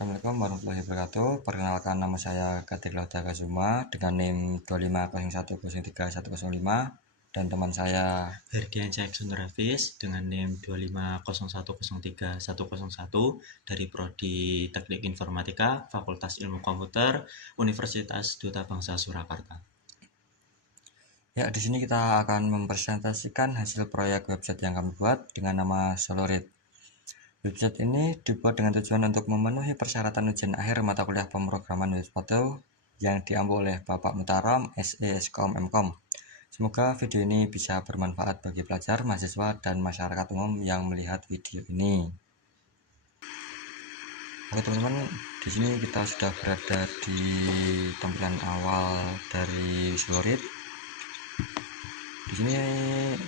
Assalamualaikum warahmatullahi wabarakatuh. Perkenalkan, nama saya Gatik Lauda Kasuma dengan NIM 2501031105 dan teman saya Herdian Jackson Ravis dengan NIM 2501031101 dari Prodi Teknik Informatika, Fakultas Ilmu Komputer, Universitas Duta Bangsa Surakarta. Ya, di sini kita akan mempresentasikan hasil proyek website yang kami buat dengan nama Solorit. Website ini dibuat dengan tujuan untuk memenuhi persyaratan ujian akhir mata kuliah pemrograman web sepatu yang diampu oleh Bapak Mutaram, SE Eskom Mkom. Semoga video ini bisa bermanfaat bagi pelajar, mahasiswa, dan masyarakat umum yang melihat video ini. Oke teman-teman, di sini kita sudah berada di tampilan awal dari Solorit. Di sini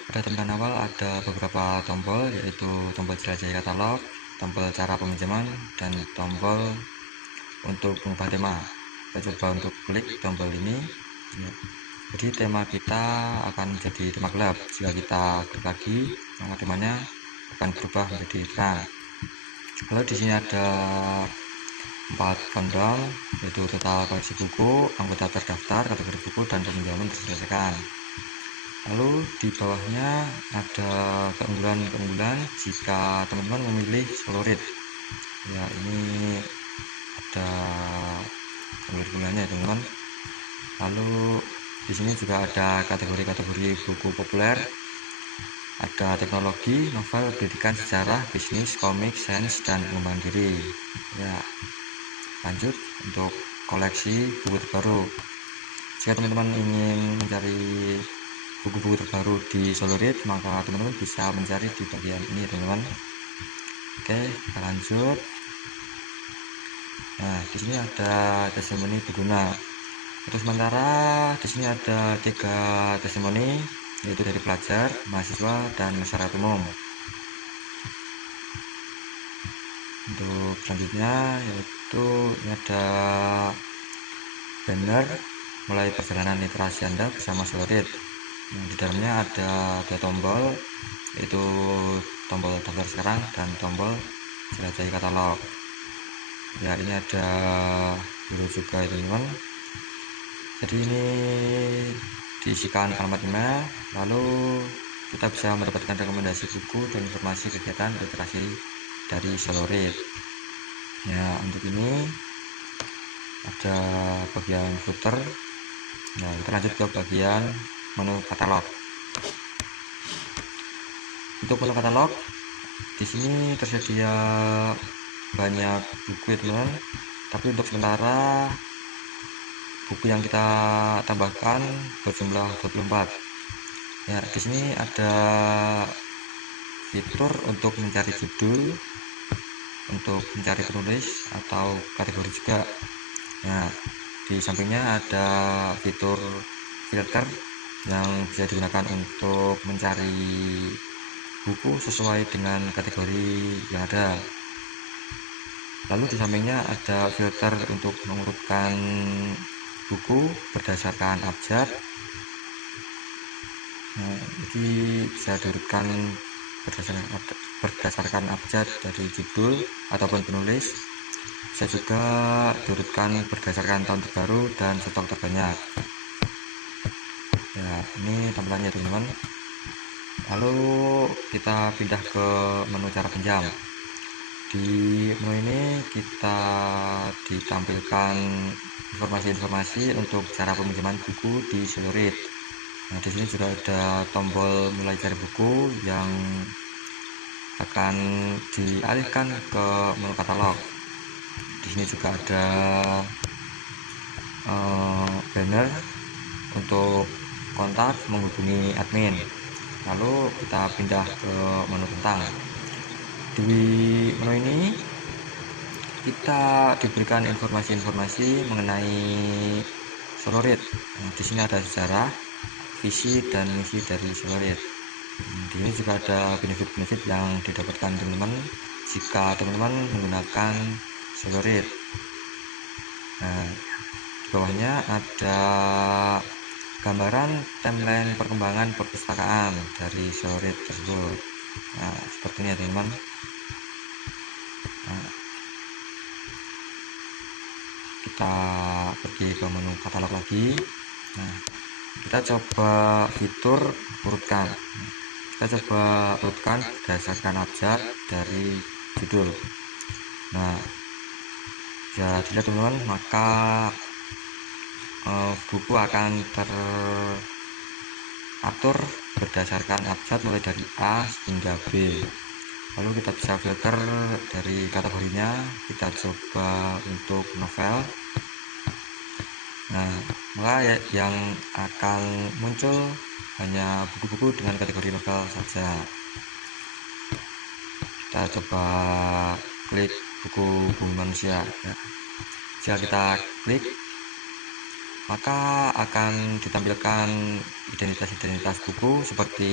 pada tampilan awal ada beberapa tombol, yaitu tombol jelajahi katalog, tombol cara peminjaman, dan tombol untuk mengubah tema. Kita coba untuk klik tombol ini. Ya. Jadi tema kita akan menjadi tema gelap. Jika kita klik lagi, maka temanya akan berubah menjadi terang. Lalu di sini ada 4 kolom, yaitu total koleksi buku, anggota terdaftar, kategori buku, dan peminjaman terselesaikan. Lalu di bawahnya ada keunggulan-keunggulan jika teman-teman memilih Solorit. Ya, ini ada keunggulan-keunggulannya teman-teman. Lalu di sini juga ada kategori-kategori buku populer, ada teknologi, novel, pendidikan, sejarah, bisnis, komik, sains, dan pengembangan diri. Ya, lanjut untuk koleksi buku terbaru. Jika teman-teman ingin mencari buku-buku terbaru di Solorit, maka teman-teman bisa mencari di bagian ini teman-teman. Oke, kita lanjut. Nah, di sini ada testimoni pengguna. Untuk sementara di sini ada 3 testimoni, yaitu dari pelajar, mahasiswa, dan masyarakat umum. Untuk selanjutnya yaitu ini ada banner mulai perjalanan literasi Anda bersama Solorit. Di dalamnya ada 2 tombol, yaitu tombol daftar sekarang dan tombol jelajahi katalog. Ya, ini ada guru juga teman-teman. Jadi ini diisikan alamat email, lalu kita bisa mendapatkan rekomendasi buku dan informasi kegiatan literasi dari Solorit. Ya, untuk ini ada bagian footer. Nah, kita lanjut ke bagian menu katalog. Untuk menu katalog, di sini tersedia banyak buku ya teman-teman, tapi untuk sementara buku yang kita tambahkan berjumlah 24. Ya, di sini ada fitur untuk mencari judul, untuk mencari penulis atau kategori juga. Nah, di sampingnya ada fitur filter yang bisa digunakan untuk mencari buku sesuai dengan kategori yang ada. Lalu di sampingnya ada filter untuk mengurutkan buku berdasarkan abjad. Nah, jadi bisa diurutkan berdasarkan abjad dari judul ataupun penulis. Bisa juga diurutkan berdasarkan tahun terbaru dan stok terbanyak. Ya, ini tampilannya teman-teman. Lalu kita pindah ke menu cara pinjam. Di menu ini kita ditampilkan informasi-informasi untuk cara peminjaman buku di Solorit. Nah, di sini juga ada tombol mulai cari buku yang akan dialihkan ke menu katalog. Di sini juga ada banner untuk kontak menghubungi admin. Lalu kita pindah ke menu tentang. Di menu ini kita diberikan informasi-informasi mengenai Solorit. Nah, di sini ada sejarah, visi dan misi dari Solorit. Di sini juga ada benefit-benefit yang didapatkan teman-teman jika teman-teman menggunakan Solorit. Nah, di bawahnya ada gambaran timeline perkembangan perpustakaan dari Solorit tersebut. Nah, seperti ini ya teman-teman. Nah, kita pergi ke menu katalog lagi. Nah, kita coba fitur urutkan. Kita coba urutkan berdasarkan abjad dari judul. Nah, ya dilihat teman-teman, maka buku akan teratur berdasarkan abjad mulai dari A hingga B. Lalu kita bisa filter dari kategorinya. Kita coba untuk novel. Nah, maka yang akan muncul hanya buku-buku dengan kategori novel saja. Kita coba klik buku Bumi Manusia. Ya. Jika kita klik, maka akan ditampilkan identitas-identitas buku seperti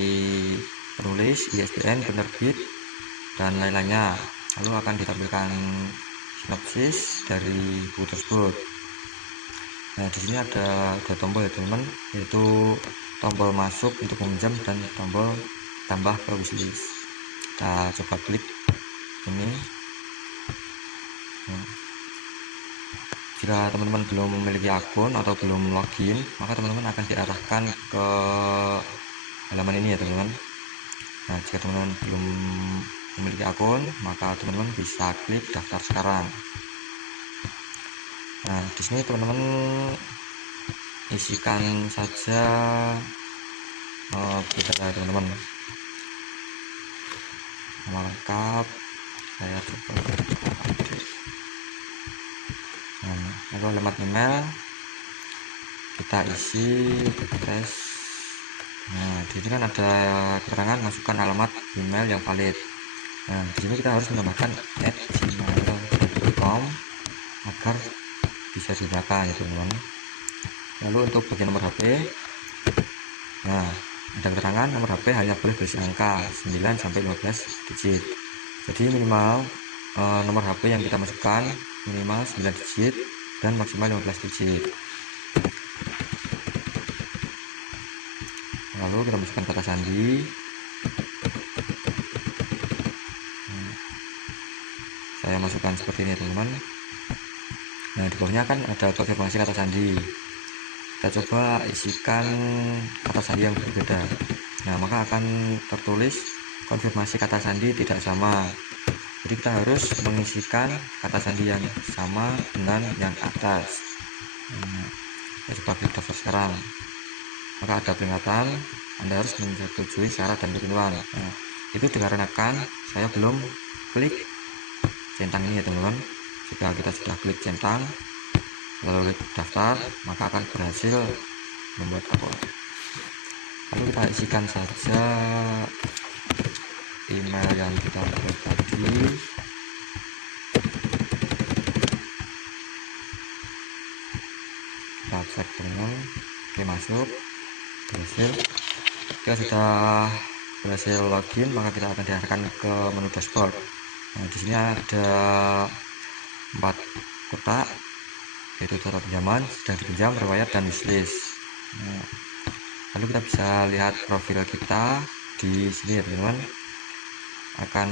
penulis, ISBN, penerbit, dan lain-lainnya. Lalu akan ditampilkan sinopsis dari buku tersebut. Nah, di sini ada dua tombol ya teman-teman, yaitu tombol masuk untuk meminjam dan tombol tambah ke wishlist. Kita coba klik ini. Nah, jika teman-teman belum memiliki akun atau belum login, maka teman-teman akan diarahkan ke halaman ini ya teman-teman. Nah, jika teman-teman belum memiliki akun, maka teman-teman bisa klik daftar sekarang. Nah, di sini teman-teman isikan saja berita teman-teman, nama lengkap, saya coba. Nah, lalu alamat email kita isi tes. Nah, di sini kan ada keterangan masukkan alamat email yang valid. Nah, di sini kita harus menambahkan @gmail.com agar bisa digunakan ya teman-teman. Lalu untuk bagian nomor HP, nah ada keterangan nomor HP hanya boleh berisi angka 9 sampai 15 digit. Jadi minimal nomor HP yang kita masukkan minimal 9 digit dan maksimal 15 digit. Lalu kita masukkan kata sandi. Saya masukkan seperti ini teman-teman. Nah, di bawahnya kan ada konfirmasi kata sandi. Kita coba isikan kata sandi yang berbeda. Nah, maka akan tertulis konfirmasi kata sandi tidak sama. Jadi kita harus mengisikan kata sandi yang sama dengan yang atas. Nah, kita coba klik daftar sekarang. Maka ada peringatan, Anda harus menyetujui syarat dan ketentuan. Nah, itu dikarenakan saya belum klik centang ini ya teman-teman. Jika kita sudah klik centang lalu klik daftar, maka akan berhasil membuat akun. Lalu kita isikan saja email yang kita buat tadi. Kita cek teman-teman. Oke, masuk, berhasil. Jika sudah berhasil login, maka kita akan diarahkan ke menu dashboard. Nah, di sini ada 4 kotak, yaitu total pinjaman, sudah dipinjam, riwayat, dan wishlist. Nah, lalu kita bisa lihat profil kita di sini ya teman-teman. Akan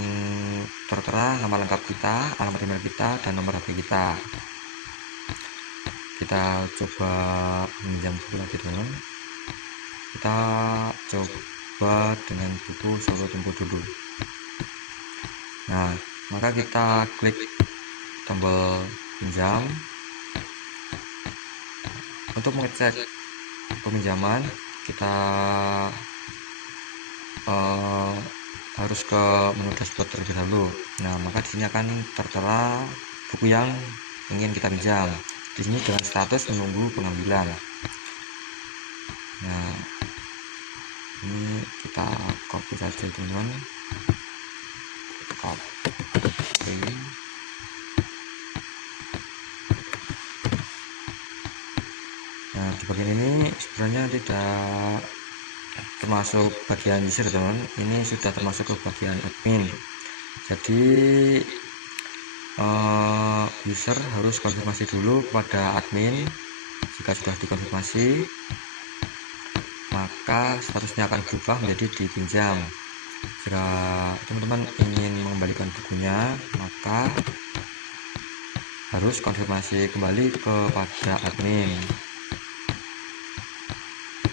tertera nama lengkap kita, alamat email kita, dan nomor HP kita. Kita coba pinjam buku lagi teman-teman. Kita coba dengan buku Solo Tempo dulu. Nah, maka kita klik tombol pinjam. Untuk mengecek peminjaman, kita harus ke menu dashboard terlebih dahulu. Nah, maka di sini akan tertera buku yang ingin kita pinjam. Di sini dengan status menunggu pengambilan. Nah, ini kita copy saja teman-teman. Copy. Nah, di bagian ini sebenarnya tidak termasuk bagian user teman, ini sudah termasuk ke bagian admin. Jadi user harus konfirmasi dulu kepada admin. Jika sudah dikonfirmasi, maka statusnya akan berubah menjadi dipinjam. Jika teman-teman ingin mengembalikan bukunya, maka harus konfirmasi kembali kepada admin.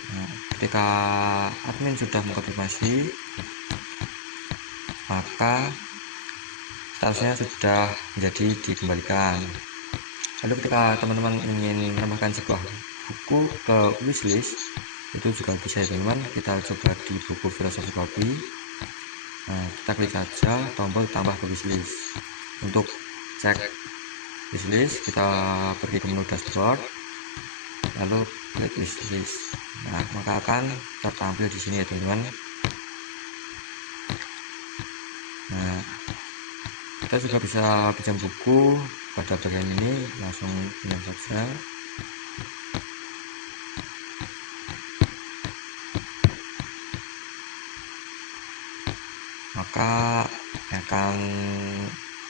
Nah, ketika admin sudah mengkonfirmasi, maka statusnya sudah menjadi dikembalikan. Lalu ketika teman-teman ingin menambahkan sebuah buku ke wishlist, itu juga bisa ya teman-teman. Kita coba di buku filosofi kopi. Nah, kita klik saja tombol tambah ke wishlist. Untuk cek wishlist, kita pergi ke menu dashboard, lalu klik wishlist. Nah, maka akan tertampil di sini ya teman-teman. Nah, kita juga bisa pinjam buku pada bagian ini, langsung pinjam saja. Maka akan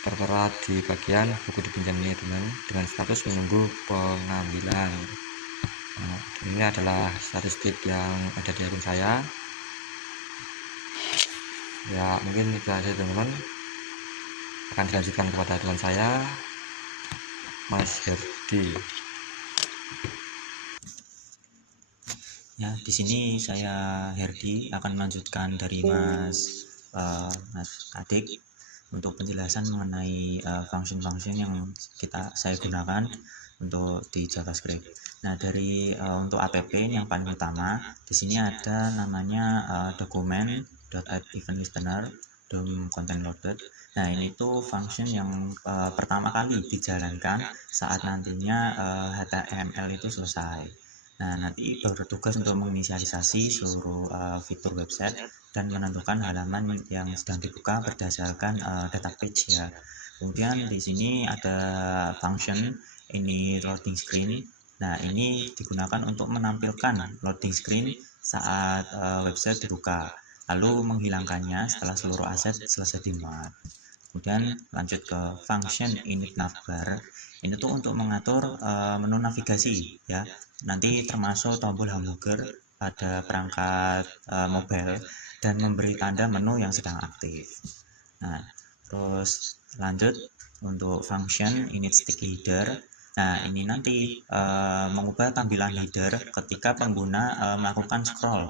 tertera di bagian buku dipinjam ini teman, dengan status menunggu pengambilan. Nah, ini adalah statistik yang ada di akun saya. Ya, mungkin itu aja teman-teman. Akan dilanjutkan kepada teman saya, Mas Herdi. Ya, di sini saya Herdi akan melanjutkan dari Mas Adik untuk penjelasan mengenai function-function yang saya gunakan untuk di JavaScript. Nah, dari untuk app yang paling utama di sini ada namanya document.add-event-listener DOM content loaded. Nah, ini tuh function yang pertama kali dijalankan saat nantinya HTML itu selesai. Nah, nanti bertugas untuk menginisialisasi seluruh fitur website dan menentukan halaman yang sedang dibuka berdasarkan data page ya. Kemudian di sini ada function ini loading screen. Nah, ini digunakan untuk menampilkan loading screen saat website dibuka, lalu menghilangkannya setelah seluruh aset selesai dimuat. Kemudian lanjut ke function init navbar. Ini tuh untuk mengatur menu navigasi ya. Nanti termasuk tombol hamburger pada perangkat mobile dan memberi tanda menu yang sedang aktif. Nah, terus lanjut untuk function init stick header. Nah, ini nanti mengubah tampilan header ketika pengguna melakukan scroll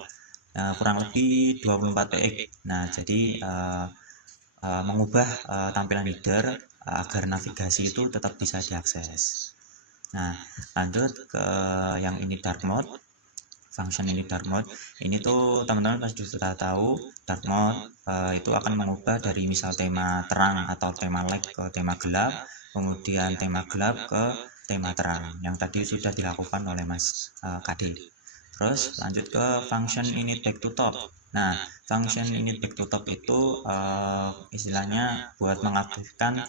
kurang lebih 24 px. Nah, jadi mengubah tampilan header agar navigasi itu tetap bisa diakses. Nah, lanjut ke yang ini dark mode. Function ini dark mode ini tuh teman-teman pasti sudah tahu dark mode itu akan mengubah dari misal tema terang atau tema light ke tema gelap, kemudian tema gelap ke tema terang yang tadi sudah dilakukan oleh Mas KD. Terus lanjut ke function init back to top. Nah, function init back to top itu istilahnya buat mengaktifkan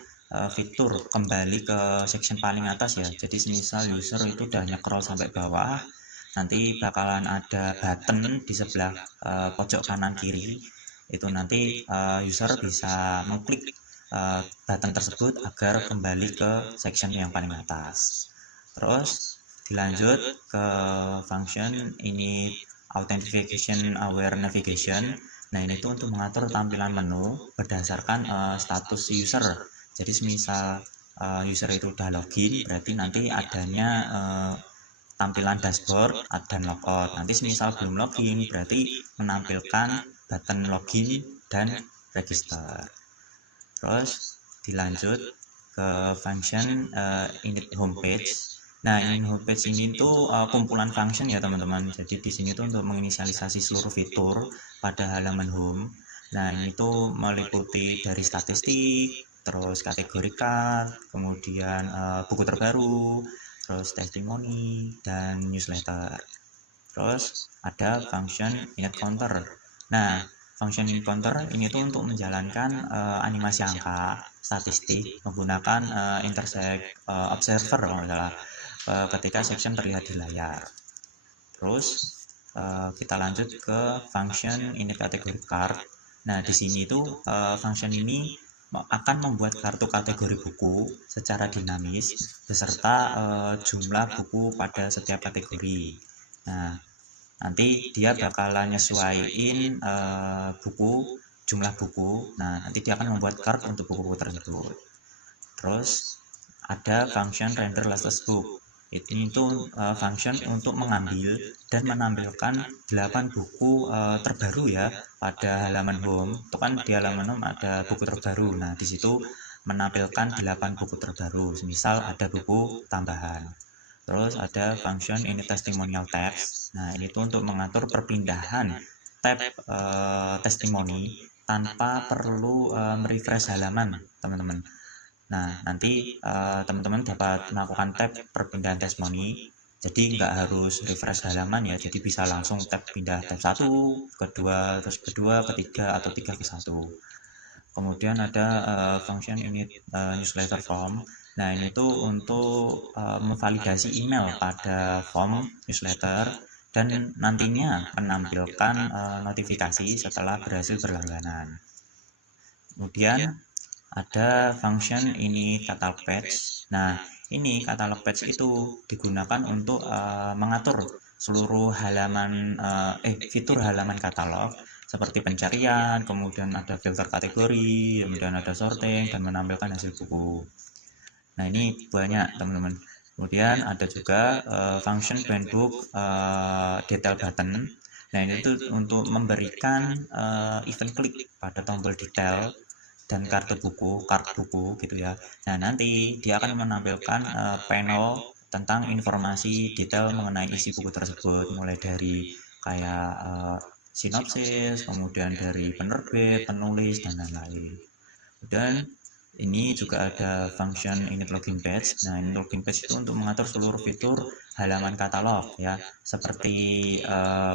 fitur kembali ke section paling atas ya. Jadi semisal user itu udah nge-scroll sampai bawah, nanti bakalan ada button di sebelah pojok kanan kiri. Itu nanti user bisa mengklik button tersebut agar kembali ke section yang paling atas. Terus dilanjut ke function ini authentication aware navigation. Nah, ini tuh untuk mengatur tampilan menu berdasarkan status user. Jadi semisal user itu udah login, berarti nanti adanya tampilan dashboard dan logout. Nanti semisal belum login, berarti menampilkan button login dan register. Terus dilanjut ke function init homepage. Nah, init homepage ini tuh kumpulan function ya teman-teman. Jadi di sini tuh untuk menginisialisasi seluruh fitur pada halaman home. Nah, ini tuh meliputi dari statistik, terus kategori card, kemudian buku terbaru, terus testimoni dan newsletter. Terus ada function init counter. Nah, function init counter ini tuh untuk menjalankan animasi angka statistik menggunakan intersect observer kalau nggak salah ketika section terlihat di layar. Terus kita lanjut ke function init kategori card. Nah, di sini tuh function ini akan membuat kartu kategori buku secara dinamis beserta jumlah buku pada setiap kategori. Nah, nanti dia bakalan nyesuaiin jumlah buku. Nah, nanti dia akan membuat card untuk buku-buku tersebut. Terus ada function render latest book. Itu function untuk mengambil dan menampilkan 8 buku terbaru ya pada halaman home. Itu kan di halaman home ada buku terbaru. Nah, di situ menampilkan 8 buku terbaru. Misal ada buku tambahan. Terus ada function ini testimonial tabs. Nah, ini tuh untuk mengatur perpindahan tab testimoni tanpa perlu merefresh halaman, teman-teman. Nah, nanti teman-teman dapat melakukan tab perpindahan testimoni. Jadi nggak harus refresh halaman ya. Jadi bisa langsung tab pindah tab 1, kedua, terus kedua, ketiga, atau 3 ke 1. Kemudian ada function unit newsletter form. Nah, ini tuh untuk memvalidasi email pada form newsletter dan nantinya menampilkan notifikasi setelah berhasil berlangganan. Kemudian ada function ini catalog page. Nah, ini catalog page itu digunakan untuk mengatur seluruh halaman fitur halaman katalog seperti pencarian, kemudian ada filter kategori, kemudian ada sorting dan menampilkan hasil buku. Nah, ini banyak, teman-teman. Kemudian ada juga function brand book detail button. Nah, ini tuh untuk memberikan event klik pada tombol detail dan kartu buku gitu ya. Nah, nanti dia akan menampilkan panel tentang informasi detail mengenai isi buku tersebut, mulai dari kayak sinopsis, kemudian dari penerbit, penulis, dan lain-lain. Dan ini juga ada function init login page. Nah, init login page itu untuk mengatur seluruh fitur halaman katalog ya, seperti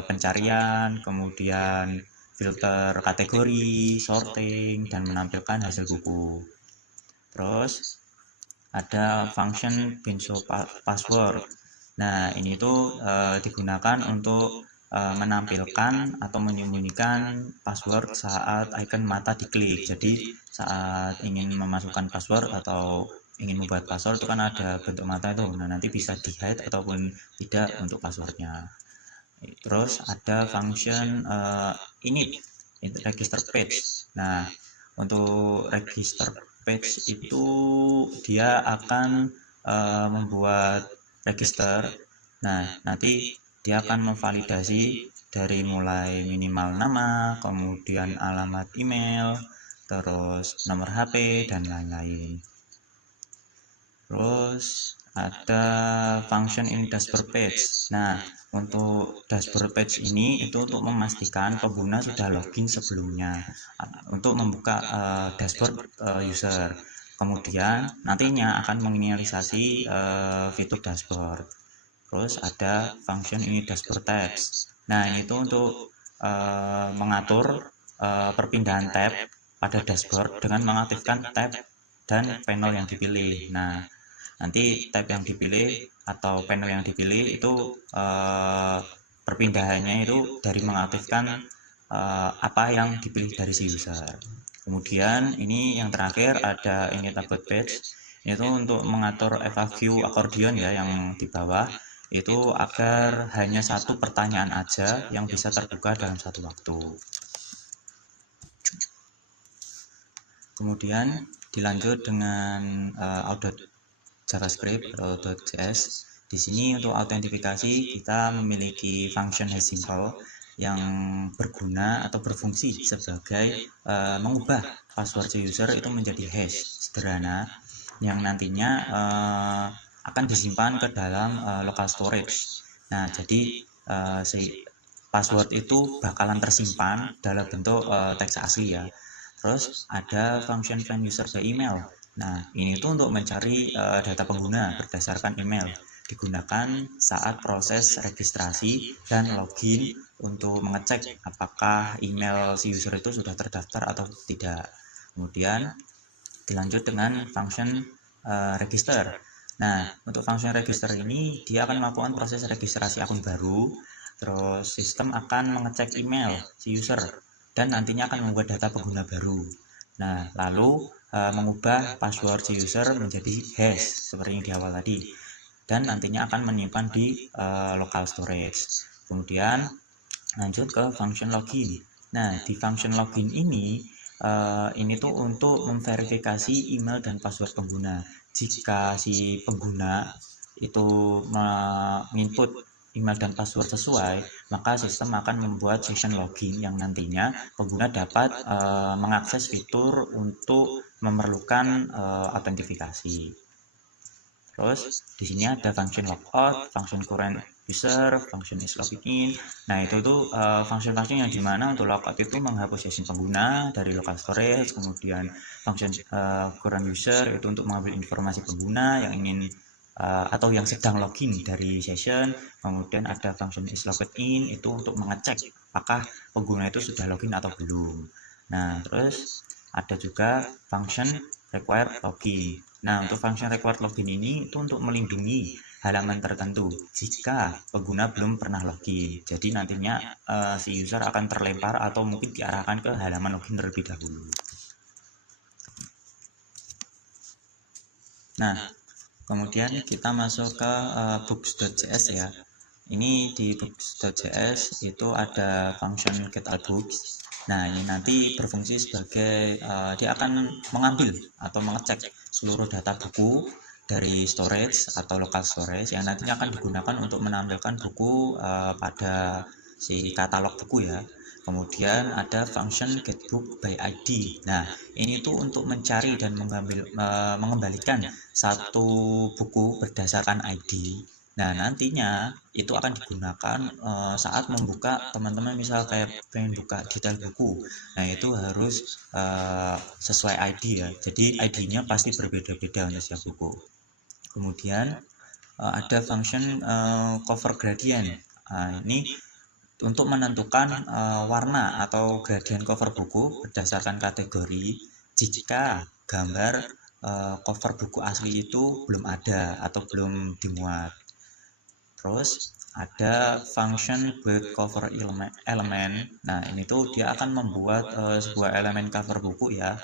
pencarian, kemudian filter kategori, sorting, dan menampilkan hasil buku. Terus ada function binso password. Nah, ini tuh digunakan untuk menampilkan atau menyembunyikan password saat icon mata diklik. Jadi saat ingin memasukkan password atau ingin membuat password itu kan ada bentuk mata itu. Nah, nanti bisa di-hide ataupun tidak untuk passwordnya. Terus ada function init register page. Nah, untuk register page itu dia akan membuat register. Nah, nanti dia akan memvalidasi dari mulai minimal nama, kemudian alamat email, terus nomor HP, dan lain-lain. Terus ada function in dashboard page. Nah, untuk dashboard page ini itu untuk memastikan pengguna sudah login sebelumnya untuk membuka dashboard user. Kemudian nantinya akan menginisialisasi fitur dashboard. Terus ada function ini dashboard tabs. Nah, ini itu untuk mengatur perpindahan tab pada dashboard dengan mengaktifkan tab dan panel yang dipilih. Nah, nanti tab yang dipilih atau panel yang dipilih itu perpindahannya itu dari mengaktifkan apa yang dipilih dari si user. Kemudian ini yang terakhir ada ini tablet page, itu untuk mengatur FAQ accordion ya yang di bawah itu agar hanya satu pertanyaan aja yang bisa terbuka dalam satu waktu. Kemudian dilanjut dengan output JavaScript atau .js. Di sini untuk autentifikasi kita memiliki function hash symbol yang berguna atau berfungsi sebagai mengubah password user itu menjadi hash sederhana yang nantinya akan disimpan ke dalam local storage. Nah, jadi si password itu bakalan tersimpan dalam bentuk teks asli ya. Terus ada function find user by email. Nah, ini tuh untuk mencari data pengguna berdasarkan email. Digunakan saat proses registrasi dan login untuk mengecek apakah email si user itu sudah terdaftar atau tidak. Kemudian dilanjut dengan function register. Nah, untuk function register ini dia akan melakukan proses registrasi akun baru. Terus sistem akan mengecek email si user dan nantinya akan membuat data pengguna baru. Nah, lalu mengubah password si user menjadi hash seperti yang di awal tadi dan nantinya akan menyimpan di local storage. Kemudian lanjut ke function login. Nah, di function login ini ini tuh untuk memverifikasi email dan password pengguna. Jika si pengguna itu menginput email dan password sesuai, maka sistem akan membuat session login yang nantinya pengguna dapat mengakses fitur untuk memerlukan autentifikasi. Terus di sini ada function logout, function current user, function is logging in. Nah itu tuh function-function yang dimana untuk logout itu menghapus session pengguna dari local storage, kemudian function current user itu untuk mengambil informasi pengguna yang ingin atau yang sedang login dari session. Kemudian ada function is logged in itu untuk mengecek apakah pengguna itu sudah login atau belum. Nah terus ada juga function require login. Nah, untuk function required login ini itu untuk melindungi halaman tertentu jika pengguna belum pernah login. Jadi nantinya si user akan terlempar atau mungkin diarahkan ke halaman login terlebih dahulu. Nah, kemudian kita masuk ke books.js ya. Ini di books.js itu ada function getAllBooks. Nah, ini nanti berfungsi sebagai dia akan mengambil atau mengecek seluruh data buku dari storage atau local storage yang nantinya akan digunakan untuk menampilkan buku pada si katalog buku ya. Kemudian ada function getBook by ID. Nah, ini tuh untuk mencari dan mengembalikan satu buku berdasarkan ID. Nah, nantinya itu akan digunakan saat membuka teman-teman misal kayak pengen buka detail buku. Nah, itu harus sesuai ID ya. Jadi ID-nya pasti berbeda-beda untuk setiap buku. Kemudian ada function cover gradient. Ini untuk menentukan warna atau gradient cover buku berdasarkan kategori jika gambar cover buku asli itu belum ada atau belum dimuat. Terus ada function build cover element. Nah, ini tuh dia akan membuat sebuah elemen cover buku ya.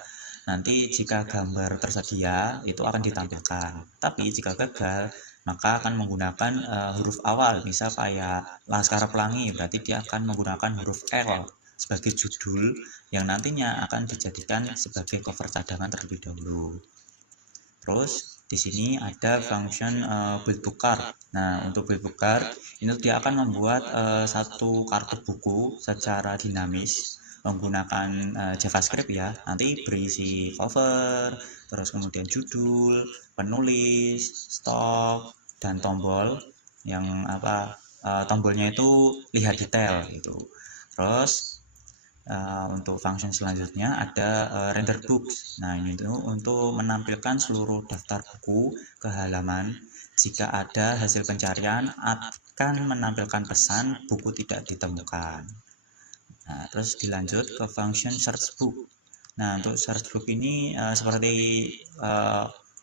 Nanti jika gambar tersedia itu akan ditampilkan. Tapi jika gagal, maka akan menggunakan huruf awal. Misal kayak Laskar Pelangi, berarti dia akan menggunakan huruf L sebagai judul yang nantinya akan dijadikan sebagai cover cadangan terlebih dahulu. Terus di sini ada function build book card. Nah, untuk build book card ini dia akan membuat satu kartu buku secara dinamis menggunakan JavaScript ya. Nanti berisi cover, terus kemudian judul, penulis, stok, dan tombol yang tombolnya itu lihat detail gitu. Terus untuk function selanjutnya ada render books. Nah, ini tuh untuk menampilkan seluruh daftar buku ke halaman. Jika ada hasil pencarian akan menampilkan pesan buku tidak ditemukan. Nah, terus dilanjut ke function search book. Nah, untuk search book ini seperti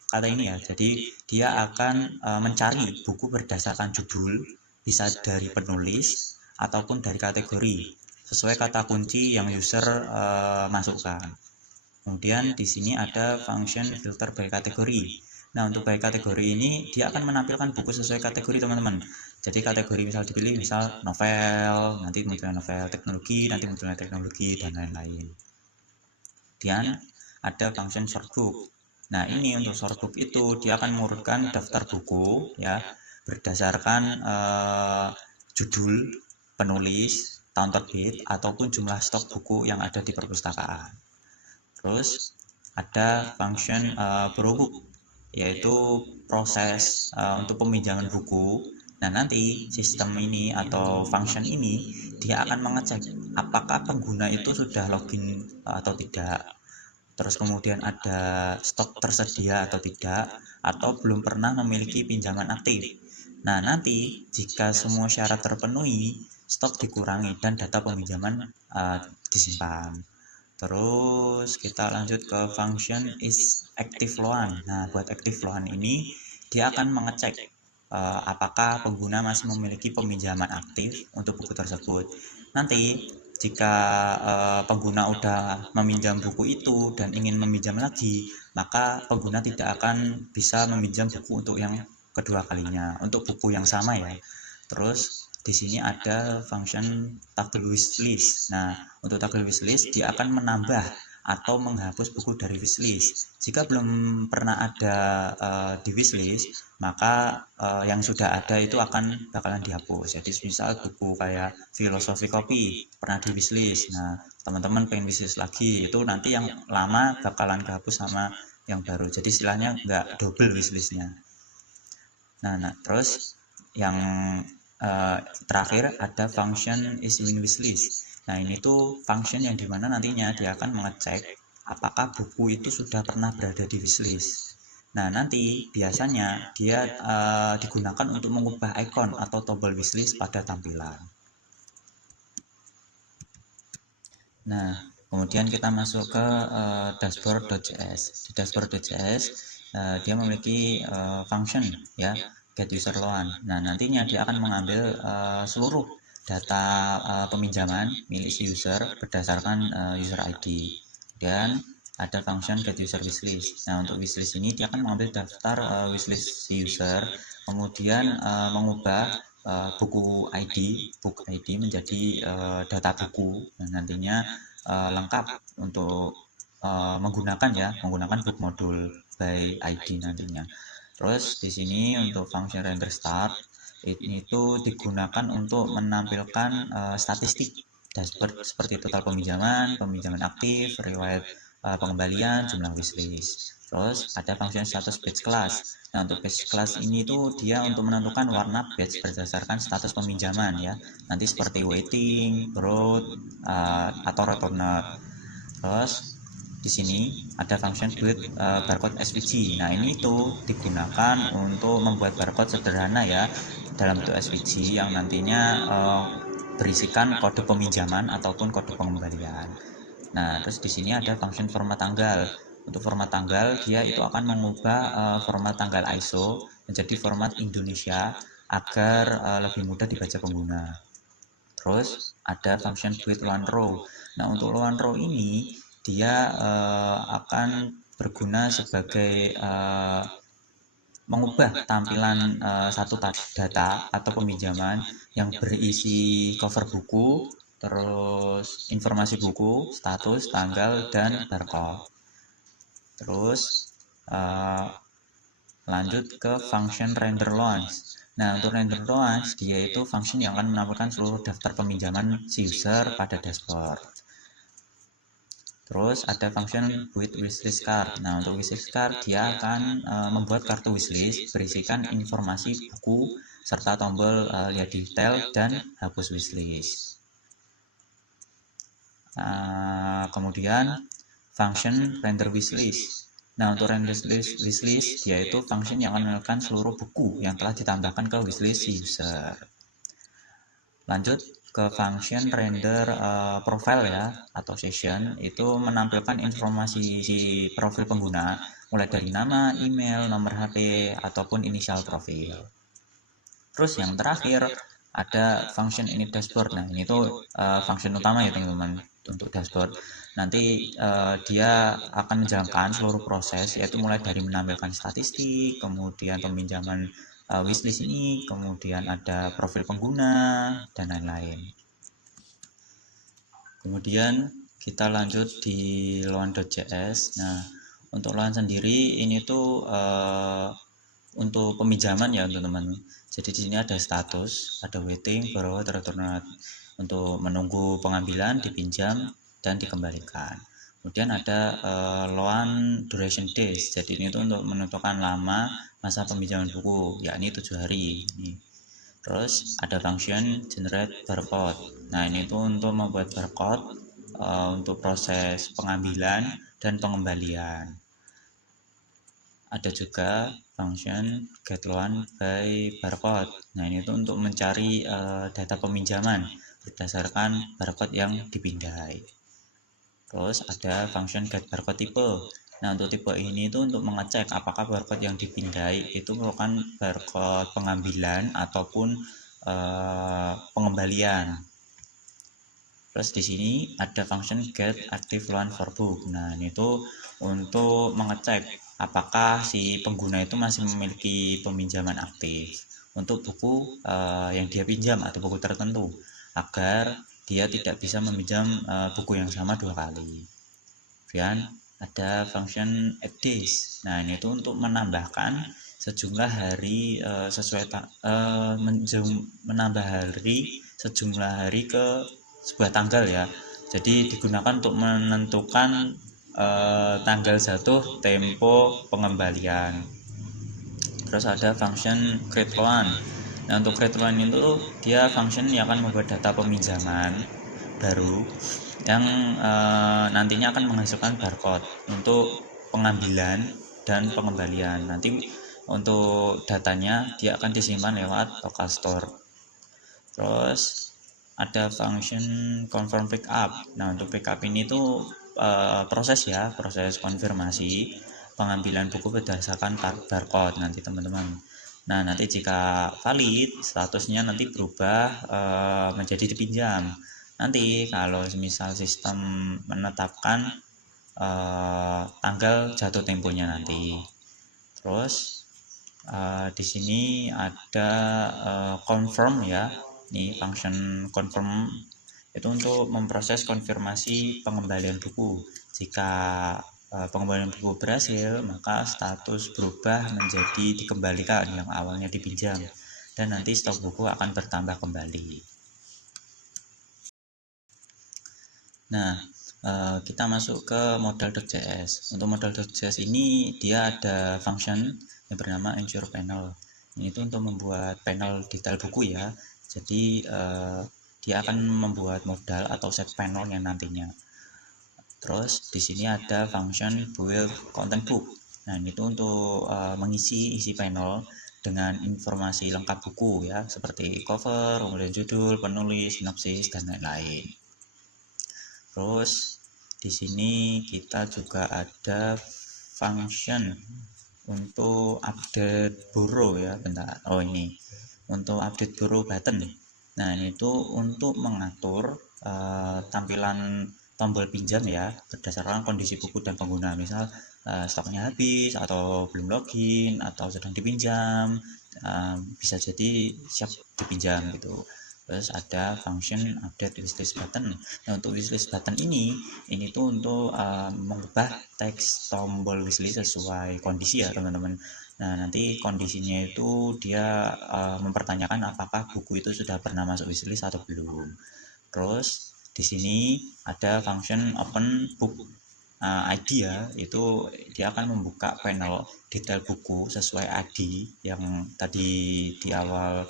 kata ini ya. Jadi dia akan mencari buku berdasarkan judul, bisa dari penulis ataupun dari kategori sesuai kata kunci yang user masukkan. Kemudian di sini ada function filter by kategori. Nah, untuk by kategori ini dia akan menampilkan buku sesuai kategori teman-teman. Jadi kategori misal dipilih misal novel, nanti munculnya novel, teknologi, nanti munculnya teknologi dan lain-lain. Kemudian ada function short book. Nah, ini untuk short book itu dia akan mengurutkan daftar buku ya berdasarkan judul, penulis, tahun terbit ataupun jumlah stok buku yang ada di perpustakaan. Terus ada function borrow book, yaitu proses untuk peminjaman buku. Nah, nanti sistem ini atau function ini dia akan mengecek apakah pengguna itu sudah login atau tidak. Terus kemudian ada stok tersedia atau tidak, atau belum pernah memiliki pinjaman aktif. Nah, nanti jika semua syarat terpenuhi, stok dikurangi dan data peminjaman disimpan. Terus kita lanjut ke function is active loan. Nah, buat active loan ini dia akan mengecek apakah pengguna masih memiliki peminjaman aktif untuk buku tersebut. Nanti jika pengguna udah meminjam buku itu dan ingin meminjam lagi, maka pengguna tidak akan bisa meminjam buku untuk yang kedua kalinya untuk buku yang sama ya. Terus di sini ada function toggle wishlist. Nah, untuk toggle wishlist dia akan menambah atau menghapus buku dari wishlist. Jika belum pernah ada di wishlist, maka yang sudah ada itu bakalan dihapus. Jadi misal buku kayak filosofi kopi pernah di wishlist, nah teman-teman pengen wishlist lagi, itu nanti yang lama bakalan kehapus sama yang baru. Jadi istilahnya nggak double wishlistnya. Nah terus yang terakhir ada function is in wishlist. Nah ini tuh function yang dimana nantinya dia akan mengecek apakah buku itu sudah pernah berada di wishlist. Nah nanti biasanya dia digunakan untuk mengubah icon atau tombol wishlist pada tampilan. Nah kemudian kita masuk ke dashboard.js. Di dashboard.js dia memiliki function ya, get user loan. Nah nantinya dia akan mengambil seluruh data peminjaman milik si user berdasarkan user ID. Dan ada function get user wishlist. Nah untuk wishlist ini dia akan mengambil daftar wishlist si user, kemudian mengubah buku book ID menjadi data buku. Nah nantinya lengkap untuk menggunakan book module by ID nantinya. Terus di sini untuk function render start ini itu digunakan untuk menampilkan statistik dashboard seperti total peminjaman aktif, riwayat pengembalian, jumlah wishlist. Terus ada function status page class. Nah untuk page class ini tuh dia untuk menentukan warna page berdasarkan status peminjaman ya. Nanti seperti waiting, growth, atau returner. Terus di sini ada function build barcode SVG. Nah ini tuh digunakan untuk membuat barcode sederhana ya dalam bentuk SVG yang nantinya berisikan kode peminjaman ataupun kode pengembalian. Nah terus di sini ada function format tanggal. Untuk format tanggal dia itu akan mengubah format tanggal ISO menjadi format Indonesia agar lebih mudah dibaca pengguna. Terus ada function build one row. Nah untuk one row ini dia akan berguna sebagai mengubah tampilan satu data atau peminjaman yang berisi cover buku, terus informasi buku, status, tanggal, dan barcode. Terus lanjut ke function render launch. Nah untuk render launch dia itu function yang akan menampilkan seluruh daftar peminjaman si user pada dashboard. Terus ada function build wishlist card. Nah untuk wishlist card dia akan membuat kartu wishlist berisikan informasi buku serta tombol lihat detail dan hapus wishlist. Kemudian function render wishlist. Nah untuk render wishlist dia itu function yang akan menampilkan seluruh buku yang telah ditambahkan ke wishlist si user. Lanjut ke function render profile ya atau session, itu menampilkan informasi si profil pengguna mulai dari nama, email, nomor HP ataupun inisial profil. Terus yang terakhir ada function init dashboard. Nah ini tuh function utama ya teman-teman untuk dashboard. Nanti dia akan menjalankan seluruh proses, yaitu mulai dari menampilkan statistik, kemudian peminjaman wishlist ini, kemudian ada profil pengguna dan lain-lain. Kemudian kita lanjut di loan.js. Nah untuk loan sendiri ini tuh untuk peminjaman ya teman-teman. Jadi di sini ada status, ada waiting, borrower, return untuk menunggu pengambilan, dipinjam dan dikembalikan. Kemudian ada loan duration days. Jadi ini tuh untuk menentukan lama masa peminjaman buku, yakni 7 hari. Terus ada function generate barcode. Nah ini tuh untuk membuat barcode untuk proses pengambilan dan pengembalian. Ada juga function get loan by barcode. Nah ini tuh untuk mencari data peminjaman berdasarkan barcode yang dipindai. Terus ada function get barcode type. Nah untuk tipe ini itu untuk mengecek apakah barcode yang dipindai itu merupakan barcode pengambilan ataupun pengembalian. Terus di sini ada function get active loan for book. Nah ini tuh untuk mengecek apakah si pengguna itu masih memiliki peminjaman aktif untuk buku yang dia pinjam atau buku tertentu, agar dia tidak bisa meminjam buku yang sama 2 kali. Kemudian ada function add days. Nah, ini tuh untuk menambahkan sejumlah hari menambah hari sejumlah hari ke sebuah tanggal ya. Jadi digunakan untuk menentukan tanggal jatuh, tempo pengembalian. Terus ada function create one. Nah, untuk create one itu dia function yang akan membuat data peminjaman baru yang nantinya akan menghasilkan barcode untuk pengambilan dan pengembalian. Nanti untuk datanya dia akan disimpan lewat local store. Terus ada function confirm pickup. Nah, untuk pickup ini tuh proses konfirmasi pengambilan buku berdasarkan barcode nanti teman-teman. Nah, nanti jika valid statusnya nanti berubah menjadi dipinjam. Nanti kalau misal sistem menetapkan tanggal jatuh temponya nanti. Terus di sini ada confirm ya. Ini function confirm itu untuk memproses konfirmasi pengembalian buku. Jika pengembalian buku berhasil, maka status berubah menjadi dikembalikan yang awalnya dipinjam, dan nanti stok buku akan bertambah kembali. Nah, kita masuk ke modal.js. Untuk modal.js ini dia ada function yang bernama ensure panel. Ini itu untuk membuat panel detail buku ya. Jadi dia akan membuat modal atau set panel yang nantinya. Terus di sini ada function build content book. Nah, ini tuh untuk mengisi isi panel dengan informasi lengkap buku ya, seperti cover, kemudian judul, penulis, sinopsis, dan lain-lain. Terus di sini kita juga ada function untuk update borrow ya, bentar. Oh, ini untuk update borrow button. Nah, ini tuh untuk mengatur tampilan tombol pinjam ya berdasarkan kondisi buku dan pengguna, misal stoknya habis atau belum login atau sedang dipinjam, bisa jadi siap dipinjam gitu. Terus ada function update wishlist button. Nah, untuk wishlist button ini tuh untuk mengubah teks tombol wishlist sesuai kondisi ya teman-teman. Nah, nanti kondisinya itu dia mempertanyakan apakah buku itu sudah pernah masuk wishlist atau belum. Terus di sini ada function open book ID ya, itu dia akan membuka panel detail buku sesuai ID yang tadi di awal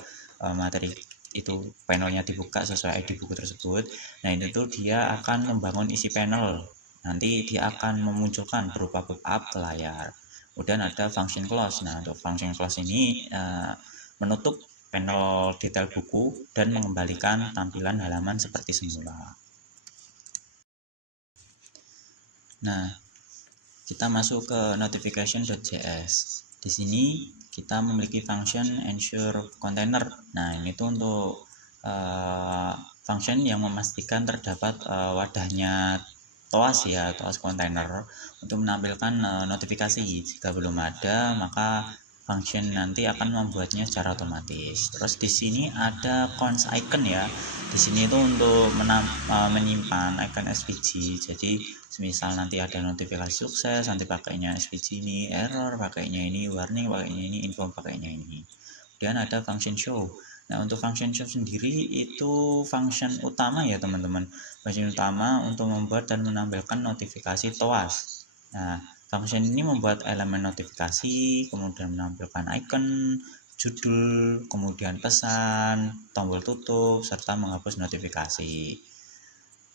materi itu panelnya dibuka sesuai ID buku tersebut. Nah, ini tuh dia akan membangun isi panel. Nanti dia akan memunculkan berupa pop-up ke layar. Kemudian ada function close. Nah, untuk function close ini menutup panel detail buku dan mengembalikan tampilan halaman seperti semula. Nah, kita masuk ke notification.js. Di sini kita memiliki function ensure container. Nah, ini tuh untuk function yang memastikan terdapat wadahnya TOAS ya, TOAS container untuk menampilkan notifikasi. Jika belum ada, maka function nanti akan membuatnya secara otomatis. Terus di sini ada cons icon ya. Di sini itu untuk menyimpan icon SVG. Jadi misal nanti ada notifikasi sukses, nanti pakainya SVG ini, error pakainya ini, warning pakainya ini, info pakainya ini. Kemudian ada function show. Nah, untuk function show sendiri itu function utama ya teman-teman. Function utama untuk membuat dan menampilkan notifikasi TOAS. Nah, function ini membuat elemen notifikasi, kemudian menampilkan icon, judul, kemudian pesan, tombol tutup, serta menghapus notifikasi.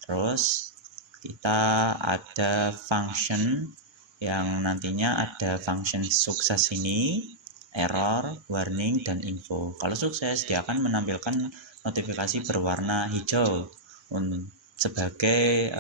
Terus kita ada function yang nantinya ada function sukses ini, error, warning, dan info. Kalau sukses dia akan menampilkan notifikasi berwarna hijau sebagai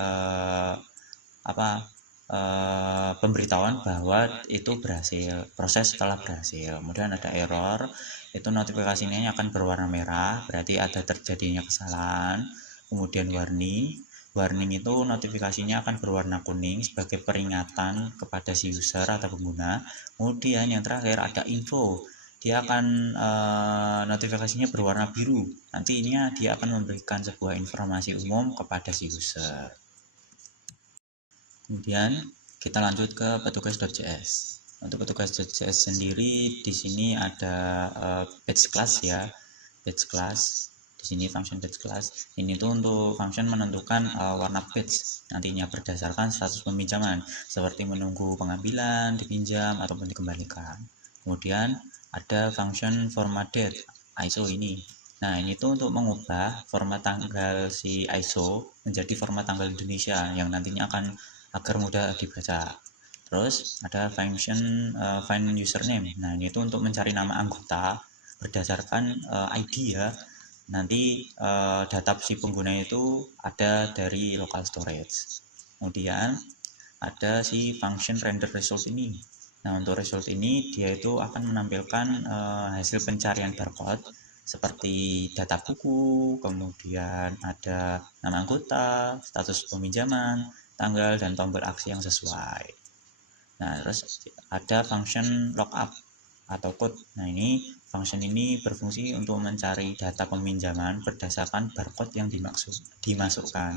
pemberitahuan bahwa itu berhasil, proses telah berhasil. Kemudian ada error, itu notifikasinya akan berwarna merah, berarti ada terjadinya kesalahan. Kemudian warning itu notifikasinya akan berwarna kuning sebagai peringatan kepada si user atau pengguna. Kemudian yang terakhir ada info, dia akan notifikasinya berwarna biru, nantinya dia akan memberikan sebuah informasi umum kepada si user. Kemudian kita lanjut ke petugas.js. Untuk petugas.js sendiri di sini ada batch class ya, batch class. Di sini function batch class. Ini tuh untuk function menentukan warna batch nantinya berdasarkan status peminjaman, seperti menunggu pengambilan, dipinjam ataupun dikembalikan. Kemudian ada function format date ISO ini. Nah, ini tuh untuk mengubah format tanggal si ISO menjadi format tanggal Indonesia yang nantinya akan agar mudah dibaca. Terus ada function find username. Nah, ini tuh untuk mencari nama anggota berdasarkan ID ya. Nanti data si pengguna itu ada dari local storage. Kemudian ada si function render result ini. Nah, untuk result ini dia itu akan menampilkan hasil pencarian barcode seperti data buku, kemudian ada nama anggota, status peminjaman, tanggal, dan tombol aksi yang sesuai. Nah, terus ada function lookup atau code. Nah, ini function ini berfungsi untuk mencari data peminjaman berdasarkan barcode yang dimasukkan.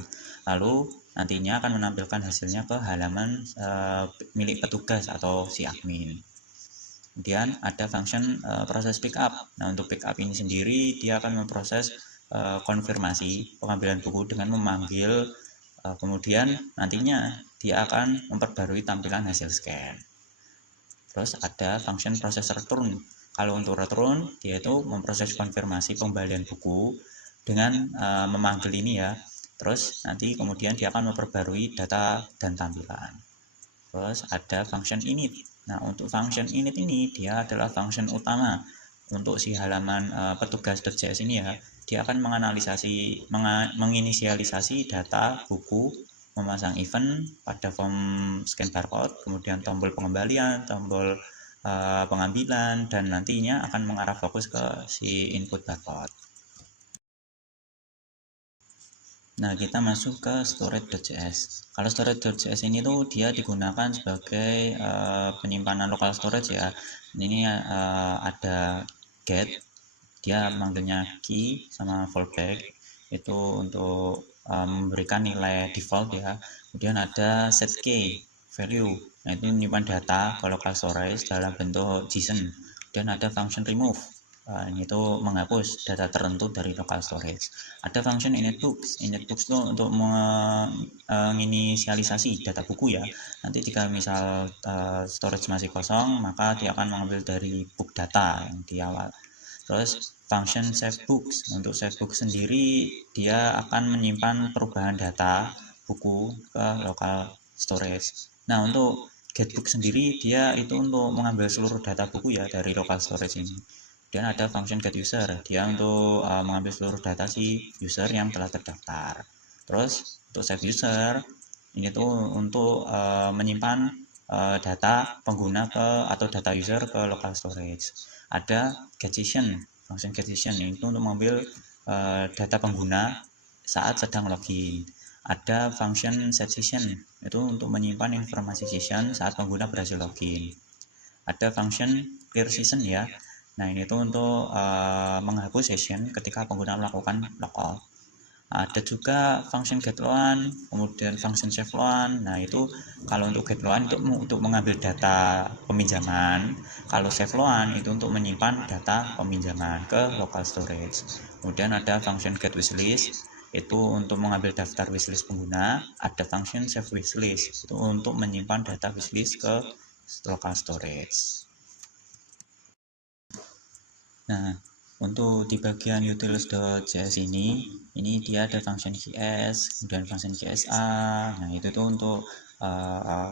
Lalu nantinya akan menampilkan hasilnya ke halaman milik petugas atau si admin. Kemudian ada function proses pickup. Nah, untuk pickup ini sendiri dia akan memproses konfirmasi pengambilan buku dengan memanggil, kemudian nantinya dia akan memperbarui tampilan hasil scan. Terus ada function proses return. Kalau untuk return dia itu memproses konfirmasi pembalian buku dengan memanggil ini ya. Terus nanti kemudian dia akan memperbarui data dan tampilan. Terus ada function init. Nah, untuk function init ini dia adalah function utama untuk si halaman petugas.js ini ya. Dia akan menginisialisasi data buku, memasang event pada form scan barcode, kemudian tombol pengembalian, tombol pengambilan, dan nantinya akan mengarah fokus ke si input barcode. Nah, kita masuk ke storage.js. Kalau storage.js ini tuh dia digunakan sebagai penyimpanan local storage ya. Ini ada get, dia manggilnya key sama fallback itu untuk memberikan nilai default ya. Kemudian ada set key value. Nah, itu menyimpan data ke local storage dalam bentuk JSON. Dan ada function remove. Ini tuh menghapus data tertentu dari local storage. Ada function initBooks. InitBooks itu untuk menginisialisasi data buku ya. Nanti jika misal storage masih kosong, maka dia akan mengambil dari book data yang di awal. Terus function saveBooks. Untuk saveBooks sendiri dia akan menyimpan perubahan data buku ke local storage. Nah, untuk getBook sendiri dia itu untuk mengambil seluruh data buku ya dari local storage ini. Dan ada function getUser, dia untuk mengambil seluruh data si user yang telah terdaftar. Terus untuk saveUser ini tuh untuk menyimpan data pengguna atau data user ke local storage. Ada getSession, function getSession itu untuk mengambil data pengguna saat sedang login. Ada function setSession itu untuk menyimpan informasi session saat pengguna berhasil login. Ada function clearSession ya. Nah, ini tuh untuk menghapus session ketika pengguna melakukan logout. Ada juga function getLoan, kemudian function saveLoan. Nah, itu kalau untuk getLoan itu untuk mengambil data peminjaman, kalau saveLoan itu untuk menyimpan data peminjaman ke local storage. Kemudian ada function getWishlist, itu untuk mengambil daftar wishlist pengguna. Ada function saveWishlist, itu untuk menyimpan data wishlist ke local storage. Nah, untuk di bagian utils.js ini dia ada function JS, kemudian function JSA. Nah, itu tuh untuk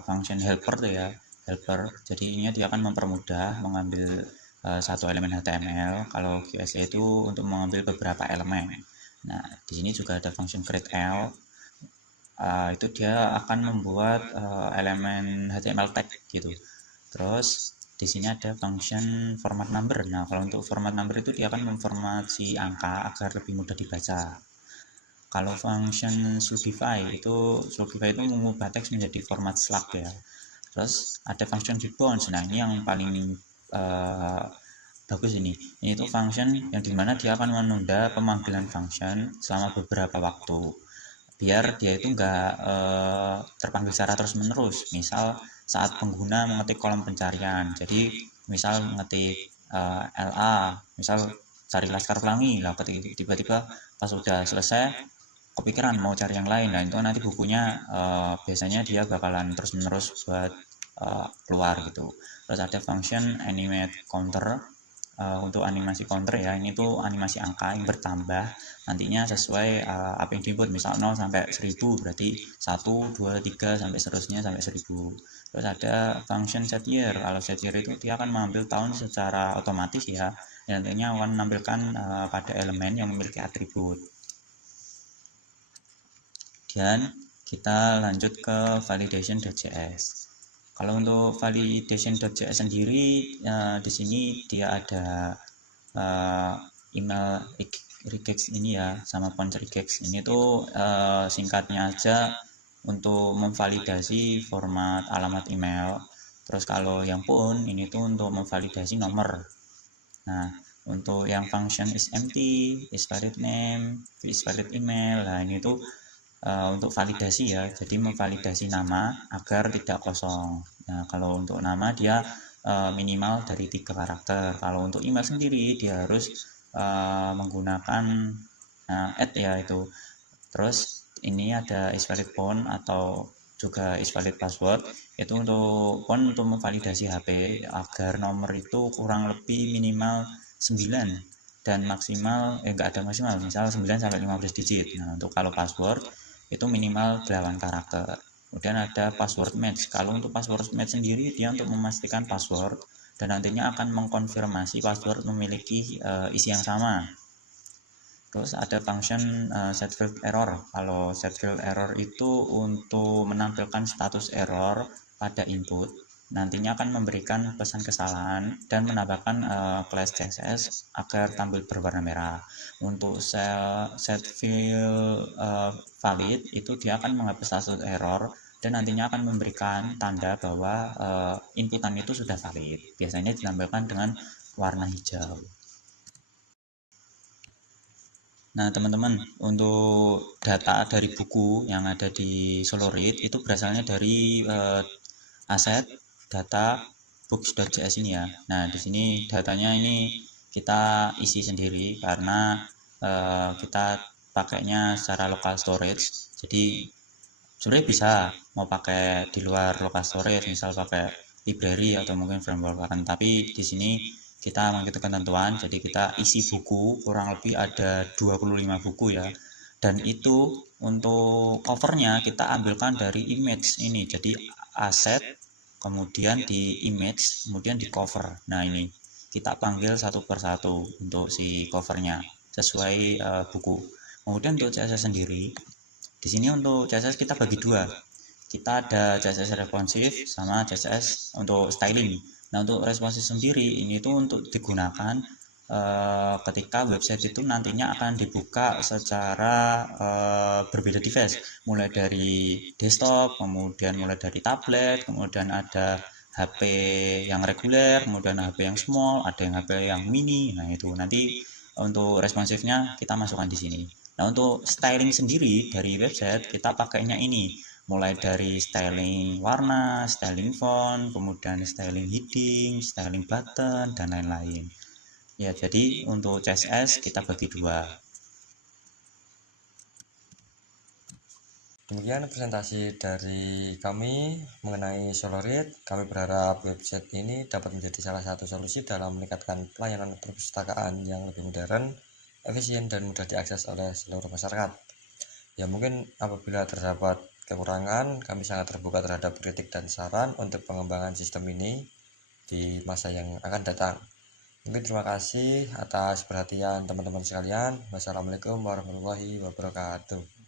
function helper tuh ya, helper. Jadi ini dia akan mempermudah mengambil satu elemen HTML. Kalau JSA itu untuk mengambil beberapa elemen. Nah, di sini juga ada function createL. Itu dia akan membuat elemen HTML tag gitu. Terus di sini ada function format number. Nah, kalau untuk format number itu dia akan memformat si angka agar lebih mudah dibaca. Kalau function slugify itu mengubah teks menjadi format slug ya. Terus ada function bounce. Nah, ini yang paling bagus ini. Ini itu function yang dimana dia akan menunda pemanggilan function selama beberapa waktu. biar dia itu nggak terpanggil secara terus-menerus. Misal saat pengguna mengetik kolom pencarian, jadi misal ngetik LA, misal cari Laskar Pelangi lah, ketika tiba-tiba pas udah selesai kepikiran mau cari yang lain, nah itu nanti bukunya biasanya dia bakalan terus-menerus buat keluar gitu. Terus ada function animate counter. Untuk animasi counter ya, ini tuh animasi angka yang bertambah nantinya sesuai apa yang diinput, misal 0 sampai 1000 berarti 1, 2, 3 sampai seterusnya sampai 1000. Terus ada function set year. Kalau set year itu dia akan mengambil tahun secara otomatis ya, dan nantinya akan menampilkan pada elemen yang memiliki atribut. Dan kita lanjut ke validation.js. Kalau untuk validation.js sendiri di sini dia ada email regex ini ya, sama punch regex ini tuh singkatnya aja untuk memvalidasi format alamat email. Terus kalau yang pun ini tuh untuk memvalidasi nomor. Nah, untuk yang function is empty, is valid name, is valid email, nah ini tuh untuk validasi ya, jadi memvalidasi nama agar tidak kosong. Nah, kalau untuk nama dia minimal dari 3 karakter. Kalau untuk email sendiri dia harus menggunakan add ya itu. Terus ini ada is valid phone atau juga is valid password, itu untuk phone untuk memvalidasi HP agar nomor itu kurang lebih minimal 9 dan maksimal enggak ada maksimal, misal 9 sampai 15 digit. Nah, untuk kalau password itu minimal 8 karakter. Kemudian ada password match. Kalau untuk password match sendiri dia untuk memastikan password dan nantinya akan mengkonfirmasi password memiliki isi yang sama. Terus ada function set field error. Kalau set field error itu untuk menampilkan status error pada input, nantinya akan memberikan pesan kesalahan dan menambahkan class CSS agar tampil berwarna merah. Untuk set field valid itu dia akan menghapus status error dan nantinya akan memberikan tanda bahwa inputan itu sudah valid. Biasanya ditampilkan dengan warna hijau. Nah, teman-teman, untuk data dari buku yang ada di Solorit itu berasalnya dari aset data books.js ini ya. Nah, di sini datanya ini kita isi sendiri karena kita pakainya secara local storage. Jadi sebenarnya bisa mau pakai di luar local storage, misal pakai library atau mungkin framework, tapi di sini kita mengikuti ketentuan, jadi kita isi buku kurang lebih ada 25 buku ya, dan itu untuk covernya kita ambilkan dari image ini, jadi aset kemudian di image kemudian di cover. Nah, ini kita panggil satu persatu untuk si covernya sesuai buku. Kemudian untuk CSS sendiri, di sini untuk CSS kita bagi dua. Kita ada CSS responsif sama CSS untuk styling. Nah, untuk responsif sendiri ini tuh untuk digunakan ketika website itu nantinya akan dibuka secara berbeda device, mulai dari desktop, kemudian mulai dari tablet, kemudian ada HP yang reguler, kemudian HP yang small, ada yang HP yang mini. Nah, itu nanti untuk responsifnya kita masukkan di sini. Nah, untuk styling sendiri dari website kita pakainya ini, mulai dari styling warna, styling font, kemudian styling heading, styling button, dan lain-lain. Ya, jadi untuk CSS kita bagi dua. Demikian presentasi dari kami mengenai Solorit. Kami berharap website ini dapat menjadi salah satu solusi dalam meningkatkan pelayanan perpustakaan yang lebih modern, efisien, dan mudah diakses oleh seluruh masyarakat. Ya, mungkin apabila terdapat kekurangan, kami sangat terbuka terhadap kritik dan saran untuk pengembangan sistem ini di masa yang akan datang. Mungkin terima kasih atas perhatian teman-teman sekalian. Wassalamualaikum warahmatullahi wabarakatuh.